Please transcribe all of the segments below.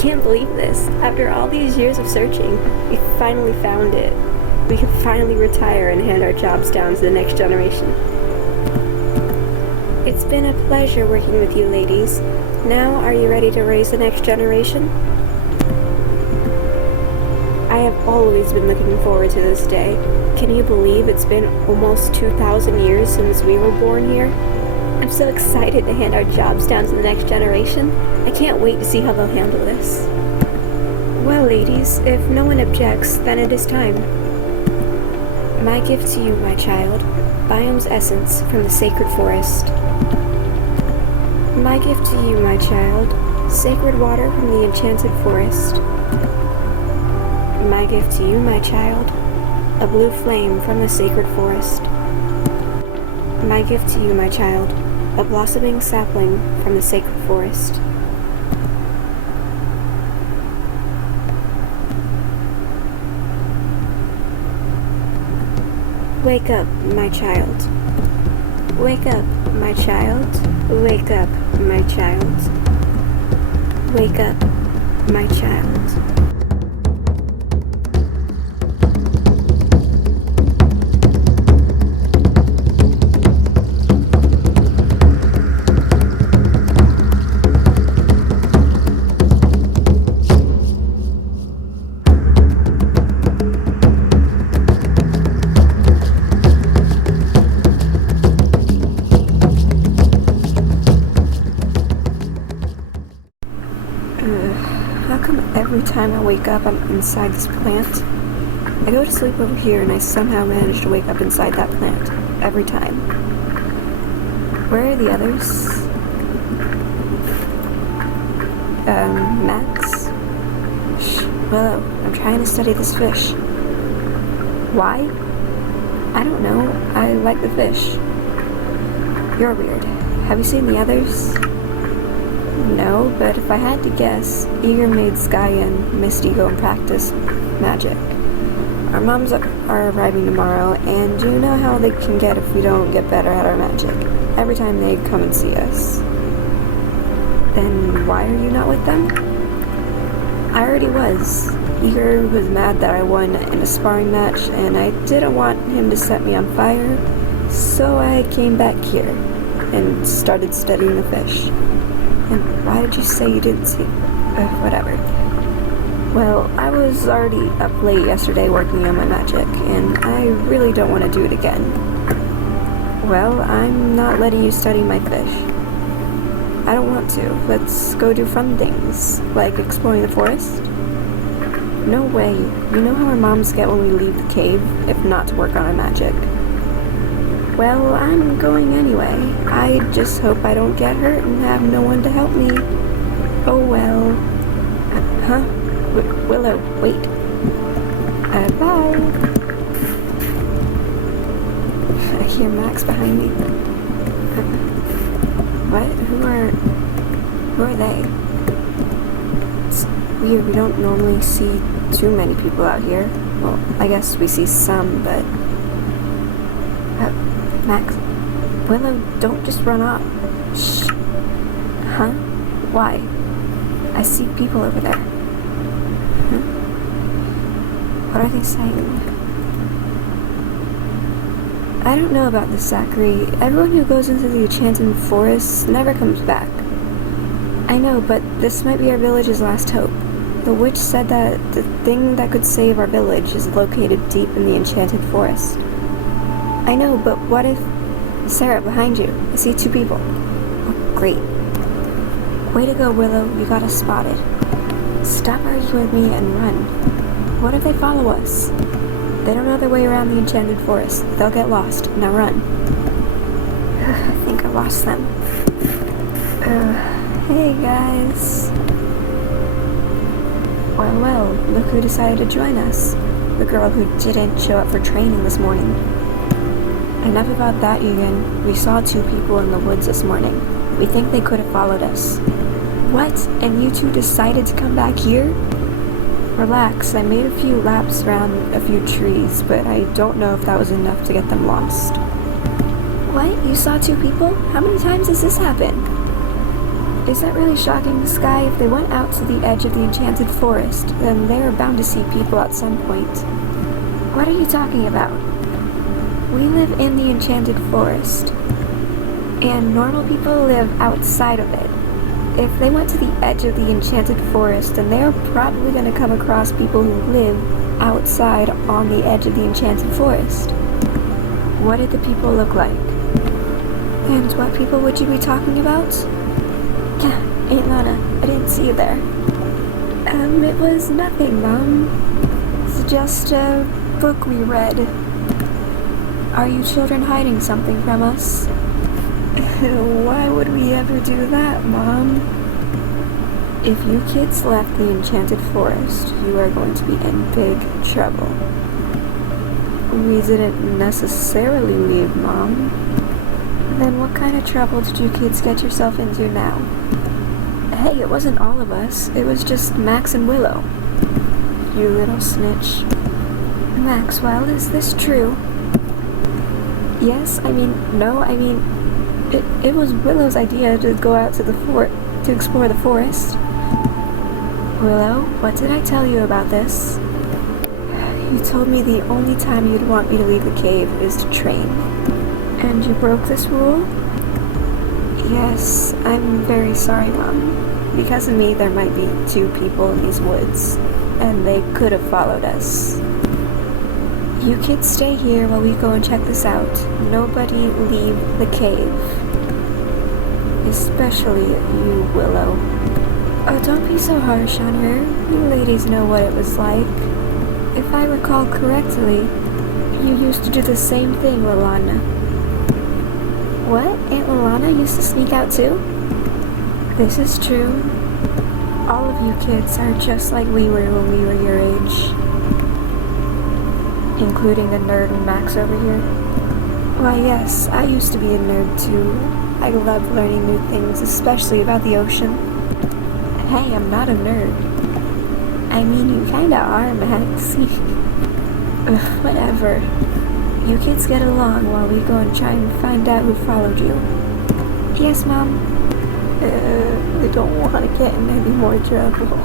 can't believe this. After all these years of searching, we finally found it. We can finally retire and hand our jobs down to the next generation. It's been a pleasure working with you ladies. Now, are you ready to raise the next generation? I have always been looking forward to this day. Can you believe it's been almost 2,000 years since we were born here? I'm so excited to hand our jobs down to the next generation. I can't wait to see how they'll handle this. Well, ladies, if no one objects, then it is time. My gift to you, my child, Biome's essence from the sacred forest. My gift to you, my child, sacred water from the enchanted forest. My gift to you, my child, a blue flame from the sacred forest. My gift to you, my child, a blossoming sapling from the sacred forest. Wake up, my child. Wake up, my child. Wake up, my child. Wake up, my child. How come every time I wake up I'm inside this plant? I go to sleep over here and I somehow manage to wake up inside that plant. Every time. Where are the others? Max? Shh, Willow, I'm trying to study this fish. Why? I don't know. I like the fish. You're weird. Have you seen the others? No, but if I had to guess, Eger made Skye and Misty go and practice magic. Our moms are arriving tomorrow, and you know how they can get if we don't get better at our magic. Every time they come and see us. Then why are you not with them? I already was. Eger was mad that I won in a sparring match, and I didn't want him to set me on fire, so I came back here and started studying the fish. And why did you say you didn't see... whatever. Well, I was already up late yesterday working on my magic, and I really don't want to do it again. Well, I'm not letting you study my fish. I don't want to. Let's go do fun things, like exploring the forest. No way. You know how our moms get when we leave the cave, if not to work on our magic. Well, I'm going anyway. I just hope I don't get hurt and have no one to help me. Oh well. Huh? Willow, wait. Bye. I hear Max behind me. What? Who are they? It's weird, we don't normally see too many people out here. Well, I guess we see some, but... Max, Willow, don't just run off. Shh. Huh? Why? I see people over there. Huh? What are they saying? I don't know about this, Zachary. Everyone who goes into the enchanted forest never comes back. I know, but this might be our village's last hope. The witch said that the thing that could save our village is located deep in the enchanted forest. I know, but what if... Sarah, behind you. I see two people. Oh, great. Way to go, Willow. You got us spotted. Stop arguing with me and run. What if they follow us? They don't know their way around the enchanted forest. They'll get lost. Now run. I think I lost them. Hey, guys. Well, look who decided to join us. The girl who didn't show up for training this morning. Enough about that, Egan. We saw two people in the woods this morning. We think they could have followed us. What? And you two decided to come back here? Relax, I made a few laps around a few trees, but I don't know if that was enough to get them lost. What? You saw two people? How many times has this happened? Is that really shocking, Skye? If they went out to the edge of the enchanted forest, then they are bound to see people at some point. What are you talking about? We live in the enchanted forest, and normal people live outside of it. If they went to the edge of the enchanted forest, then they are probably going to come across people who live outside on the edge of the enchanted forest. What did the people look like? And what people would you be talking about? Aunt Lana, I didn't see you there. It was nothing, Mom. It's just a book we read. Are you children hiding something from us? Why would we ever do that, Mom? If you kids left the enchanted forest, you are going to be in big trouble. We didn't necessarily leave, Mom. Then what kind of trouble did you kids get yourself into now? Hey, it wasn't all of us. It was just Max and Willow. You little snitch. Maxwell, is this true? Yes, it was Willow's idea to go out to the to explore the forest. Willow, what did I tell you about this? You told me the only time you'd want me to leave the cave is to train. And you broke this rule? Yes, I'm very sorry, Mom. Because of me, there might be 2 people in these woods, and they could have followed us. You kids stay here while we go and check this out. Nobody leave the cave. Especially you, Willow. Oh, don't be so harsh on her. You ladies know what it was like. If I recall correctly, you used to do the same thing, Lalana. What? Aunt Lalana used to sneak out too? This is true. All of you kids are just like we were when we were your age. Including the nerd and Max over here. Why yes, I used to be a nerd too. I love learning new things, especially about the ocean. Hey, I'm not a nerd. I mean, you kinda are, Max. Whatever. You kids get along while we go and try and find out who followed you. Yes, Mom. I don't want to get in any more trouble.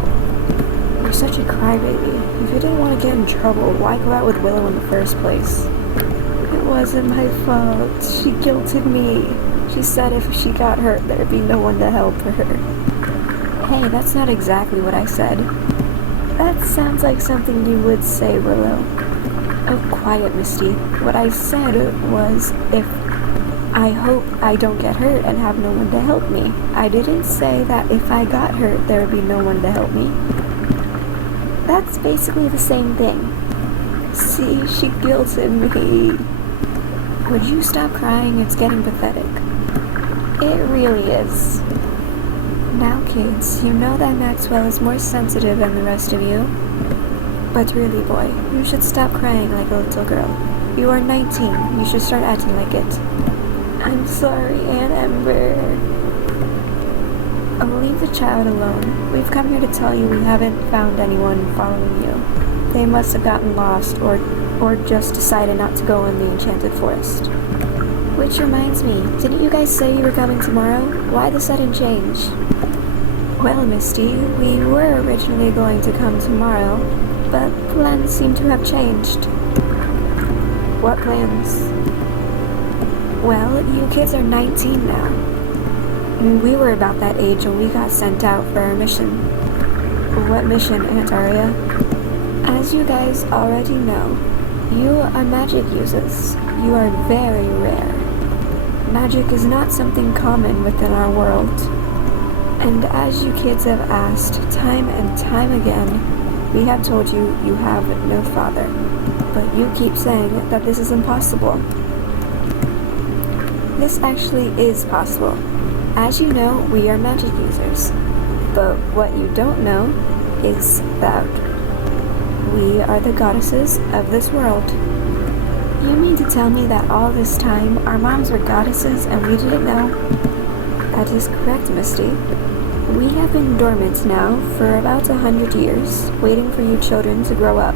You're such a crybaby. If you didn't want to get in trouble, why go out with Willow in the first place? It wasn't my fault. She guilted me. She said if she got hurt, there'd be no one to help her. Hey, that's not exactly what I said. That sounds like something you would say, Willow. Oh, quiet, Misty. What I said was I hope I don't get hurt and have no one to help me. I didn't say that if I got hurt, there would be no one to help me. That's basically the same thing. See, she guilted me. Would you stop crying? It's getting pathetic. It really is. Now, kids, you know that Maxwell is more sensitive than the rest of you. But really, boy, you should stop crying like a little girl. You are 19. You should start acting like it. I'm sorry, Aunt Ember. Oh, leave the child alone. We've come here to tell you we haven't found anyone following you. They must have gotten lost or just decided not to go in the enchanted forest. Which reminds me, didn't you guys say you were coming tomorrow? Why the sudden change? Well, Misty, we were originally going to come tomorrow, but plans seem to have changed. What plans? Well, you kids are 19 now. We were about that age when we got sent out for our mission. What mission, Aunt Aria? As you guys already know, you are magic users. You are very rare. Magic is not something common within our world. And as you kids have asked time and time again, we have told you you have no father. But you keep saying that this is impossible. This actually is possible. As you know, we are magic users. But what you don't know is that we are the goddesses of this world. You mean to tell me that all this time our moms were goddesses and we didn't know? That is correct, Misty. We have been dormant now for about 100 years, waiting for you children to grow up.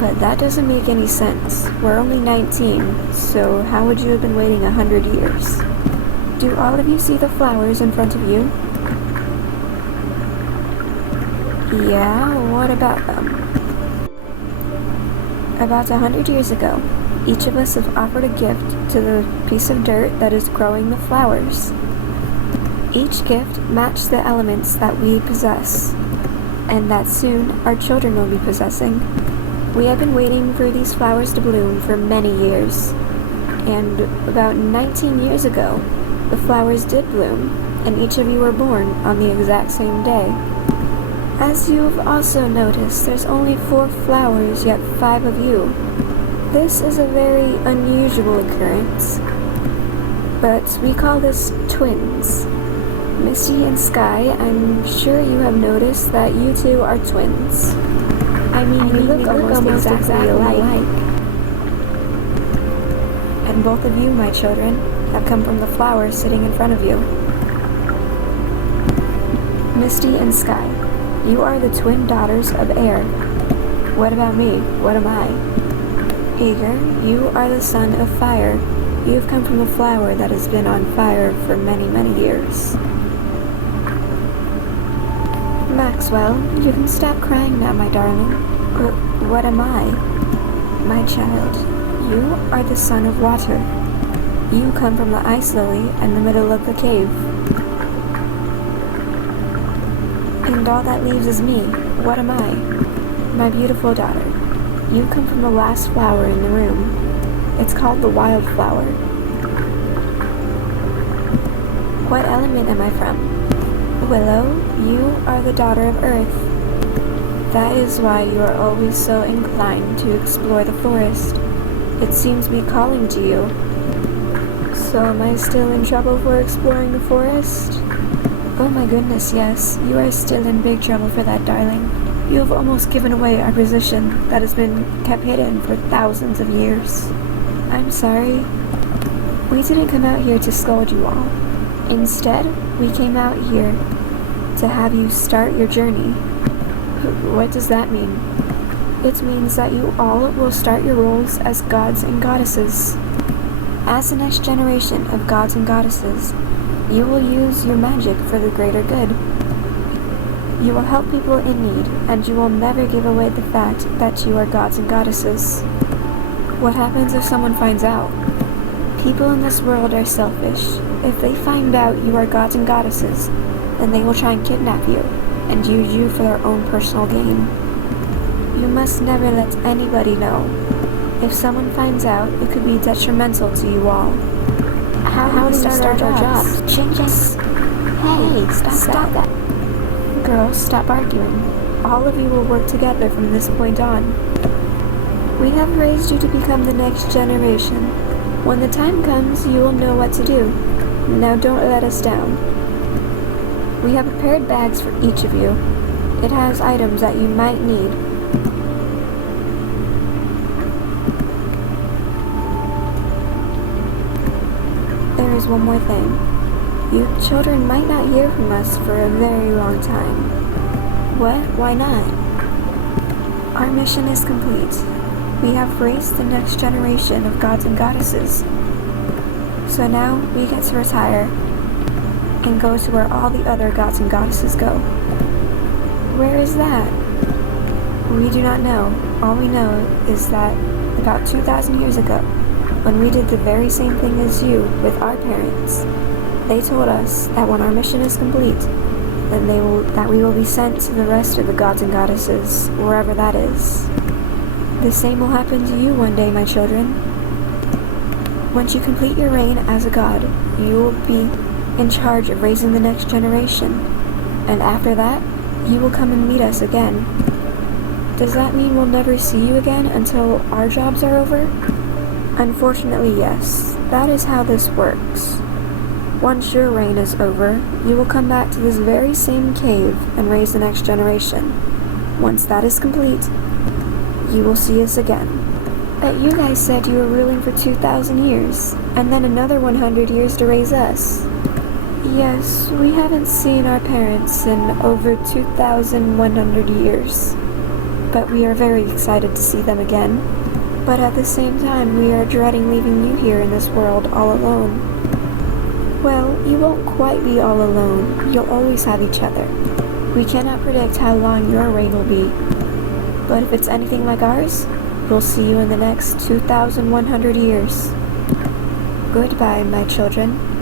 But that doesn't make any sense. We're only 19, so how would you have been waiting 100 years? Do all of you see the flowers in front of you? Yeah, what about them? About 100 years ago, each of us have offered a gift to the piece of dirt that is growing the flowers. Each gift matched the elements that we possess, and that soon our children will be possessing. We have been waiting for these flowers to bloom for many years, and about 19 years ago, the flowers did bloom, and each of you were born on the exact same day. As you've also noticed, there's only 4 flowers, yet 5 of you. This is a very unusual occurrence, but we call this twins. Misty and Skye, I'm sure you have noticed that you two are twins. I mean, you look almost exactly alike. And both of you, my children, have come from the flowers sitting in front of you. Misty and Skye, you are the twin daughters of air. What about me? What am I? Eger, you are the son of fire. You have come from a flower that has been on fire for many, many years. Maxwell, you can stop crying now, my darling. What am I? My child, you are the son of water. You come from the ice lily in the middle of the cave. And all that leaves is me. What am I? My beautiful daughter. You come from the last flower in the room. It's called the wildflower. What element am I from? Willow, you are the daughter of Earth. That is why you are always so inclined to explore the forest. It seems to be calling to you. So am I still in trouble for exploring the forest? Oh my goodness, yes. You are still in big trouble for that, darling. You have almost given away our position that has been kept hidden for thousands of years. I'm sorry. We didn't come out here to scold you all. Instead, we came out here to have you start your journey. What does that mean? It means that you all will start your roles as gods and goddesses. As the next generation of gods and goddesses, you will use your magic for the greater good. You will help people in need, and you will never give away the fact that you are gods and goddesses. What happens if someone finds out? People in this world are selfish. If they find out you are gods and goddesses, then they will try and kidnap you and use you for their own personal gain. You must never let anybody know. If someone finds out, it could be detrimental to you all. How do we start our jobs? Changes. Hey, stop that. Girls, stop arguing. All of you will work together from this point on. We have raised you to become the next generation. When the time comes, you will know what to do. Now don't let us down. We have prepared bags for each of you. It has items that you might need. There is one more thing. You children might not hear from us for a very long time. What? Why not? Our mission is complete. We have raised the next generation of gods and goddesses. So now we get to retire and go to where all the other gods and goddesses go. Where is that? We do not know. All we know is that about 2,000 years ago, when we did the very same thing as you with our parents, they told us that when our mission is complete, then that we will be sent to the rest of the gods and goddesses, wherever that is. The same will happen to you one day, my children. Once you complete your reign as a god, you will be in charge of raising the next generation. And after that, you will come and meet us again. Does that mean we'll never see you again until our jobs are over? Unfortunately, yes. That is how this works. Once your reign is over, you will come back to this very same cave and raise the next generation. Once that is complete, you will see us again. But you guys said you were ruling for 2,000 years, and then another 100 years to raise us. Yes, we haven't seen our parents in over 2,100 years. But we are very excited to see them again. But at the same time, we are dreading leaving you here in this world all alone. Well, you won't quite be all alone. You'll always have each other. We cannot predict how long your reign will be, but if it's anything like ours, we'll see you in the next 2,100 years. Goodbye, my children.